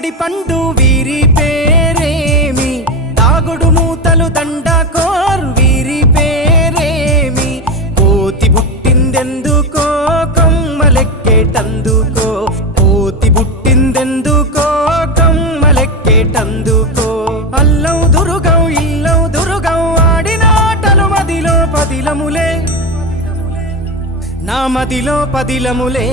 గుమ్మడి పండు వీరి పేరేమి? దాగుడు మూతలు దండ కోర్ వీరి పేరేమి? కోతి పుట్టిందెందుకో కమ్మలెక్కేటందుకో? కోతి పుట్టిందెందుకో కమ్మలెక్కేటందుకో? అల్లం దురుగం ఇల్లం దురుగం ఆడినాటలు మదిలో పదిలములే. నా మదిలో పదిలములే.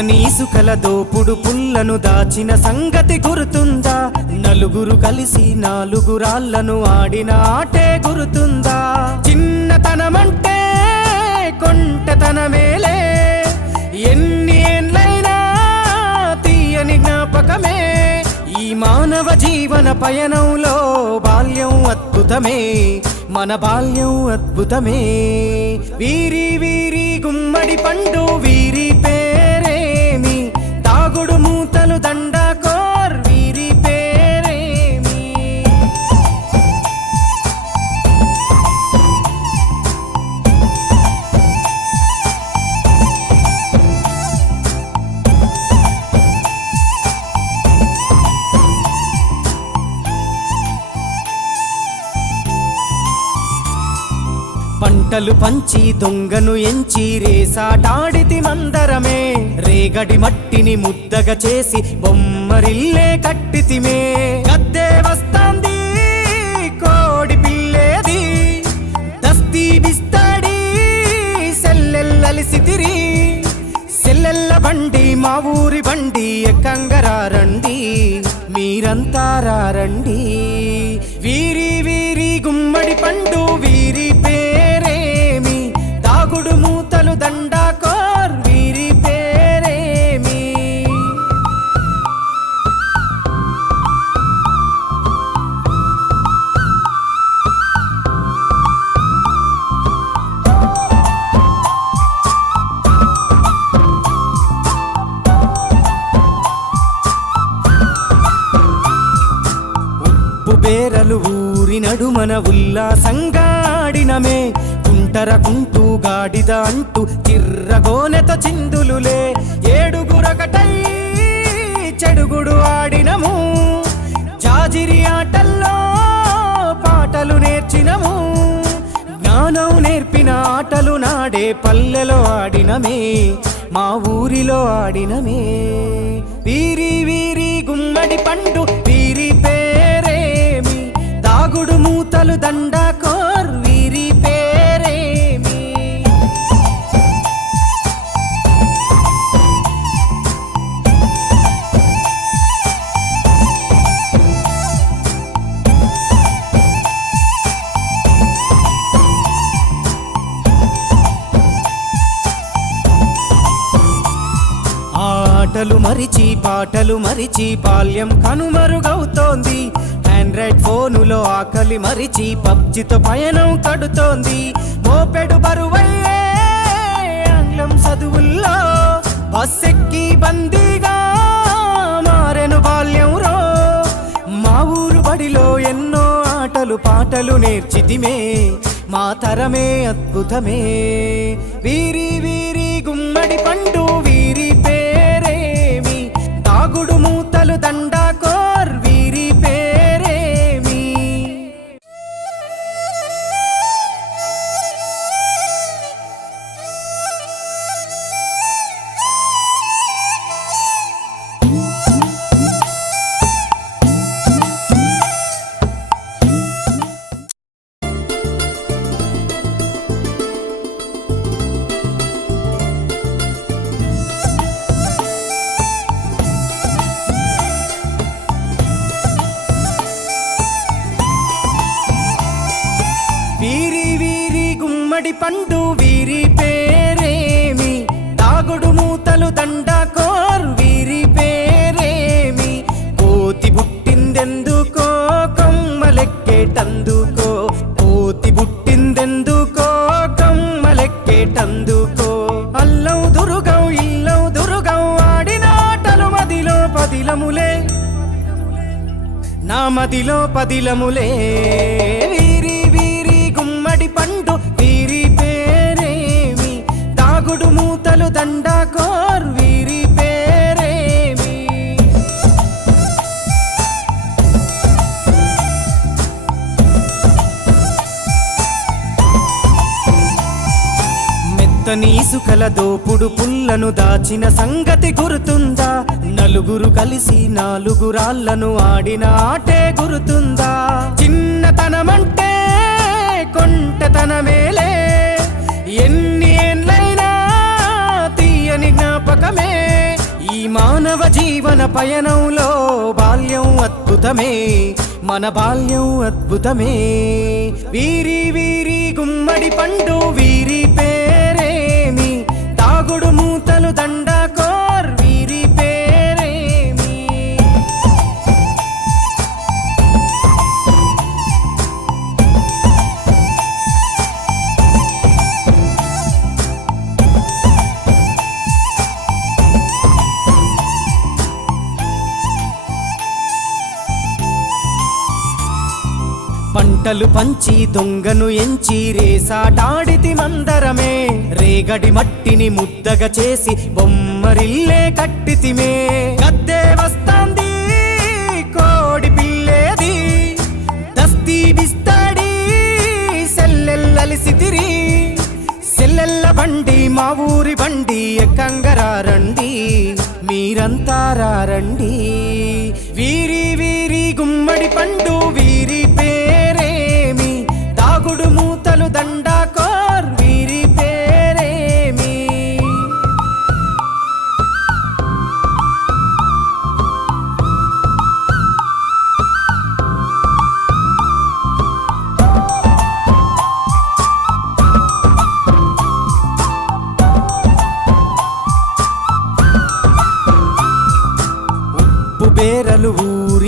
నీసుకల ఇసుకల దోపుడు పుల్లను దాచిన సంగతి గుర్తుందా? నలుగురు కలిసి నాలుగు రాళ్ళను ఆడిన ఆటే గుర్తుందా? చిన్నతనమంటే కొంటతనమేలే. ఎన్ని ఏండ్లైనా తీయని జ్ఞాపకమే. ఈ మానవ జీవన పయనంలో బాల్యం అద్భుతమే. మన బాల్యం అద్భుతమే. వీరి వీరి గుమ్మడి పండు వీరి పంటలు పంచి దొంగను ఎంచి రేసాటాడితి మందరమే. రేగడి మట్టిని ముద్దగా చేసి బొమ్మరిల్లే కట్టితిమే. గద్దే వస్తాంది కోడి పిల్లేది దస్తీ బిస్తాడి సెల్లెల్లలిసితిరి సెల్లెల్ల బండి మా ఊరి బండి ఎక్కంగరారండి మీరంతా రారండి. వీరి వీరి గుమ్మడి పండు వీరి పే నడుమన ఉల్లాసంగాడినమే. కుంటర కుంటూ గాడిద అంటూ చిర్రగోనెత చిందులులే. ఏడుగురొకటై చెడుగుడు ఆడినము. జాజిరి ఆటల్లో పాటలు నేర్చినము. జ్ఞానం నేర్పిన ఆటలు నాడే పల్లెలో ఆడినమే. మా ఊరిలో ఆడినమే. వీరి వీరి గుమ్మడి పండు వీరి దాగుడు మూతలు దండకోర్ వీరి పేరేమి? ఆటలు మరిచి పాటలు మరిచి బాల్యం కనుమరుగవుతోంది. ఆండ్రాయిడ్ ఫోనులో ఆకలి మరిచి పబ్జితో పయనం కడుతోంది. మోపెడు బరువయ్యే ఆంగ్లం చదువుల్లో బస్సెక్కి బందీగా మారెను బాల్యంలో. మా ఊరు బడిలో ఎన్నో ఆటలు పాటలు నేర్చిదిమే మా తరమే అద్భుతమే. వీరి వీరి గుమ్మడి పండు వీరి పేరేమి? తాగుడు మూతలు దండ పండు వీరి పేరేమి? తాగుడు మూతలు దండ కోర్ వీరి పేరేమి? కోతి పుట్టిందెందుకో కమ్మలెక్కేటందుకో? కోతి పుట్టిందెందుకో కమ్మలెక్కేటందుకో? అల్లౌ దురుగం ఇల్లౌ దురుగం ఆడినాటలు మదిలో పదిలములే. నా మదిలో పదిలములే. వీరి వీరి గుమ్మడి పండు దండకోర్ వీరి పేరేమి? మెత్తని ఇసుకల దోపుడు పుల్లను దాచిన సంగతి గుర్తుందా? నలుగురు కలిసి నాలుగు రాళ్ళను ఆడిన ఆటే గుర్తుందా? చిన్నతనమంటే కొంటతనమేలే. మానవ జీవన పయనంలో బాల్యం అద్భుతమే మన బాల్యం అద్భుతమే. వీరి వీరి గుమ్మడి పండు వీరి మాటలు పంచి దొంగను ఎంచి రేసాటాడితి మందరమే. రేగడి మట్టిని ముద్దగా చేసి బొమ్మరిల్లే కట్టితిమే. గద్దే వస్తాంది కోడి పిల్లేది. దస్తీ బిస్తాడి సెల్లెల్లలిసితిరి సెల్లెల్ల బండి మా ఊరి బండి ఎక్కంగరారండి మీరంతా రండి. వీరి వీరి గుమ్మడి పండు వీరి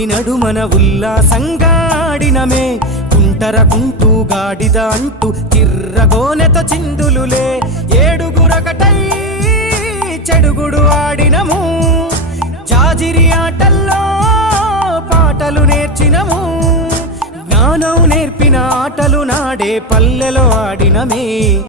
ఊరి నడుమన ఉల్లాసంగాడినమే. కుంటర కుంటూ గాడిద అంటూ చిర్రగోనెత చిందులులే. ఏడుగురొకటై చెడుగుడు ఆడినము. జాజిరి ఆటల్లో పాటలు నేర్చినము. జ్ఞానం నేర్పిన ఆటలు నాడే పల్లెలో ఆడినమే.